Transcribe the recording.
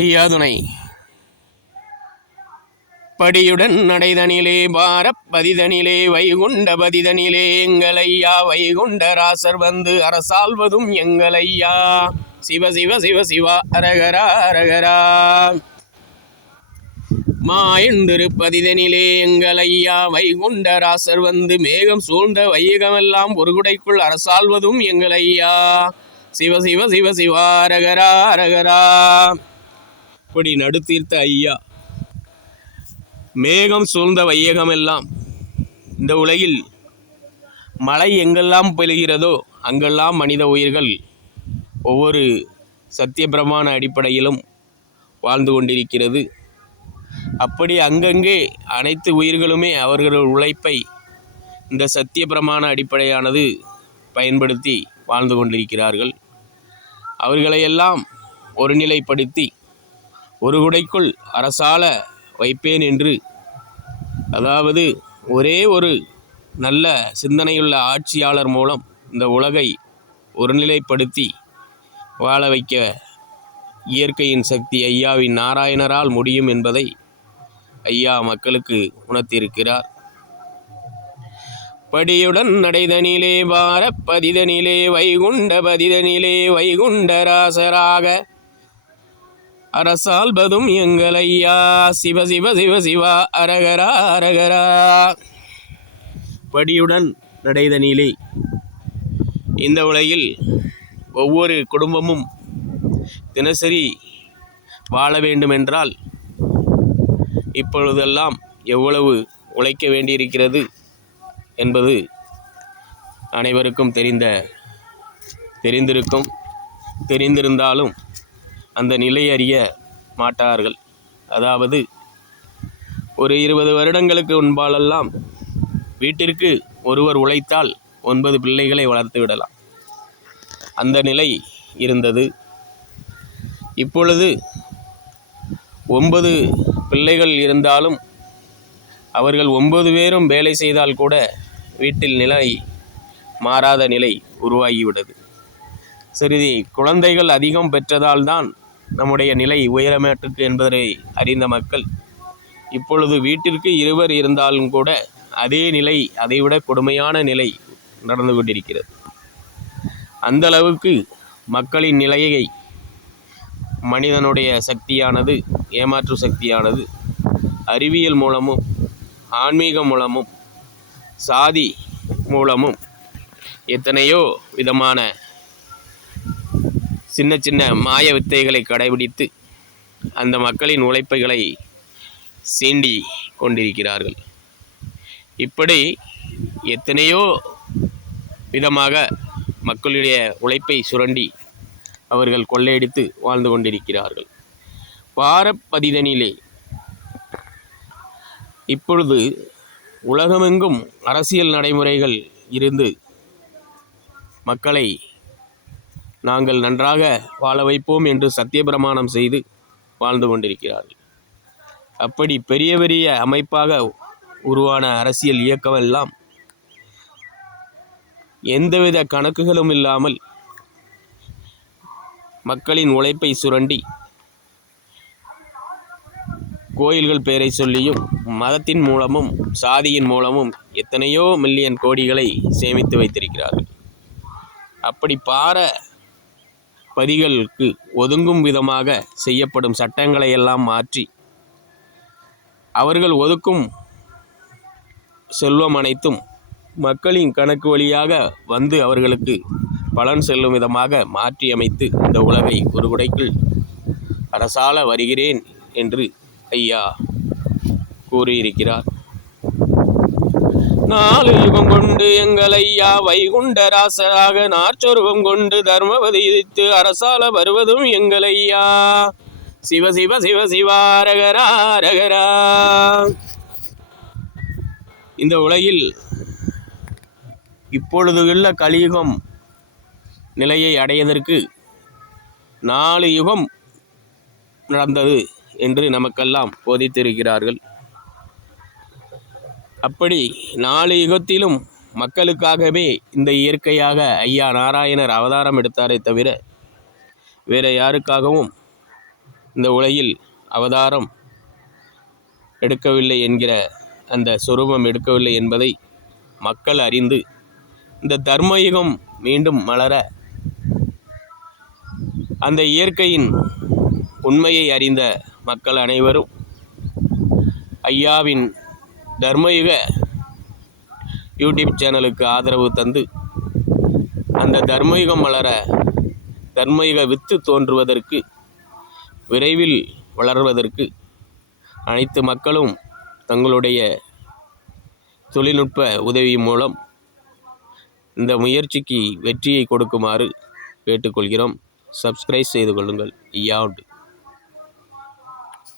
ஐயாதுணை படியுடன் நடைதனிலே பாரப்பதிதனிலே வைகுண்ட பதிதனிலே எங்களையா வைகுண்டராசர் வந்து அரசாள்வதும் எங்களையா சிவ சிவ சிவ சிவா அரகரா அரகரா மாயந்திருப்பதிதனிலே எங்களையா வைகுண்டராசர் வந்து மேகம் சூழ்ந்த வையகமெல்லாம் ஒரு குடைக்குள் அரசாள்வதும் எங்களையா சிவ சிவ சிவ சிவா அரகரா அரகரா. இப்படி நடுத்தீர்த்த ஐயா மேகம் சூழ்ந்த வையகமெல்லாம் இந்த உலகில் மழை எங்கெல்லாம் பெறுகிறதோ அங்கெல்லாம் மனித உயிர்கள் ஒவ்வொரு சத்தியபிரமாண அடிப்படையிலும் வாழ்ந்து கொண்டிருக்கிறது. அப்படி அங்கங்கே அனைத்து உயிர்களுமே அவர்கள் உழைப்பை இந்த சத்தியபிரமாண அடிப்படையானது பயன்படுத்தி வாழ்ந்து கொண்டிருக்கிறார்கள். அவர்களையெல்லாம் ஒருநிலைப்படுத்தி ஒரு குடைக்குள் அரசாள வைப்பேன் என்று, அதாவது ஒரே ஒரு நல்ல சிந்தனையுள்ள ஆட்சியாளர் மூலம் இந்த உலகை ஒருநிலைப்படுத்தி வாழ வைக்க இயற்கையின் சக்தி ஐயாவின் நாராயணரால் முடியும் என்பதை ஐயா மக்களுக்கு உணர்த்தியிருக்கிறார். படியுடன் நடைதனிலே பாரப்பதிதனிலே வைகுண்ட பதிதனிலே வைகுண்டராசராக அரசாள்வதும் எங்களையா சிவ சிவ சிவ சிவா அரகரா அரகரா. படியுடன் நடைதனிலே இந்த உலகில் ஒவ்வொரு குடும்பமும் தினசரி வாழ வேண்டுமென்றால் இப்பொழுதெல்லாம் எவ்வளவு உழைக்க வேண்டியிருக்கிறது என்பது அனைவருக்கும் தெரிந்திருக்கும். தெரிந்திருந்தாலும் அந்த நிலை அறிய மாட்டார்கள். அதாவது ஒரு 20 வருடங்களுக்கு முன்பாலெல்லாம் வீட்டிற்கு ஒருவர் உழைத்தால் 9 பிள்ளைகளை வளர்த்து விடலாம், அந்த நிலை இருந்தது. இப்பொழுது 9 பிள்ளைகள் இருந்தாலும் அவர்கள் 9 பேரும் வேலை செய்தால் கூட வீட்டில் நிலை மாறாத நிலை உருவாகிவிட்டது. சிறிது குழந்தைகள் அதிகம் பெற்றதால் தான் நம்முடைய நிலை உயரமாட்டிருக்கு என்பதை அறிந்த மக்கள் இப்பொழுது வீட்டிற்கு 2 இருந்தாலும் கூட அதே நிலை, அதைவிட கொடுமையான நிலை நடந்து கொண்டிருக்கிறது. அந்த அளவுக்கு மக்களின் நிலையை மனிதனுடைய சக்தியானது, ஏமாற்று சக்தியானது அறிவியல் மூலமும் ஆன்மீகம் மூலமும் சாதி மூலமும் எத்தனையோ விதமான சின்ன சின்ன மாய வித்தைகளை கடைபிடித்து அந்த மக்களின் உழைப்புகளை சீண்டி கொண்டிருக்கிறார்கள். இப்படி எத்தனையோ விதமாக மக்களுடைய உழைப்பை சுரண்டி அவர்கள் கொள்ளையடித்து வாழ்ந்து கொண்டிருக்கிறார்கள். பாரப்பதிதனிலே இப்பொழுது உலகமெங்கும் அரசியல் நடைமுறைகள் இருந்து மக்களை நாங்கள் நன்றாக வாழ வைப்போம் என்று சத்தியபிரமாணம் செய்து வாழ்ந்து கொண்டிருக்கிறார்கள். அப்படி பெரிய பெரிய அமைப்பாக உருவான அரசியல் இயக்கமெல்லாம் எந்தவித கணக்குகளும் இல்லாமல் மக்களின் உழைப்பை சுரண்டி கோயில்கள் பெயரை சொல்லியும் மதத்தின் மூலமும் சாதியின் மூலமும் எத்தனையோ மில்லியன் கோடிகளை சேமித்து வைத்திருக்கிறார்கள். அப்படி பதிகளுக்கு ஒதுங்கும் விதமாக செய்யப்படும் சட்டங்களை எல்லாம் மாற்றி அவர்கள் ஒதுக்கும் செல்வம் அனைத்தும் மக்களின் கணக்கு வழியாக வந்து அவர்களுக்கு பலன் செல்லும் விதமாக மாற்றி அமைத்து இந்த உலகை ஒரு குடைக்குள் அரசாள வருகிறேன் என்று ஐயா கூறியிருக்கிறார். 4 யுகம் கொண்டு எங்கள் ஐயா வைகுண்டராசராக நாற்சொருவம் கொண்டு தர்மவதி இதித்து அரசால வருவதும் எங்கள் ஐயா சிவ சிவ சிவ சிவா அரகரா அரகரா. இந்த உலகில் இப்பொழுதுள்ள கலியுகம் நிலையை அடைவதற்கு 4 யுகம் நடந்தது என்று நமக்கெல்லாம் போதித்திருக்கிறார்கள். அப்படி 4 யுகத்திலும் மக்களுக்காகவே இந்த இயற்கையாக ஐயா நாராயணர் அவதாரம் எடுத்தாரே தவிர வேறு யாருக்காகவும் இந்த உலகில் அவதாரம் எடுக்கவில்லை என்கிற அந்த சொரூபம் எடுக்கவில்லை என்பதை மக்கள் அறிந்து இந்த தர்மயுகம் மீண்டும் மலர அந்த இயற்கையின் உண்மையை அறிந்த மக்கள் அனைவரும் ஐயாவின் தர்மயுக யூடியூப் சேனலுக்கு ஆதரவு தந்து அந்த தர்மயுகம் மலர, தர்மயுக வித்து தோன்றுவதற்கு, விரைவில் வளர்வதற்கு அனைத்து மக்களும் தங்களுடைய தொழில்நுட்ப உதவி மூலம் இந்த முயற்சிக்கு வெற்றியை கொடுக்குமாறு கேட்டுக்கொள்கிறோம். சப்ஸ்கிரைப் செய்து கொள்ளுங்கள். ஐயா உண்டு.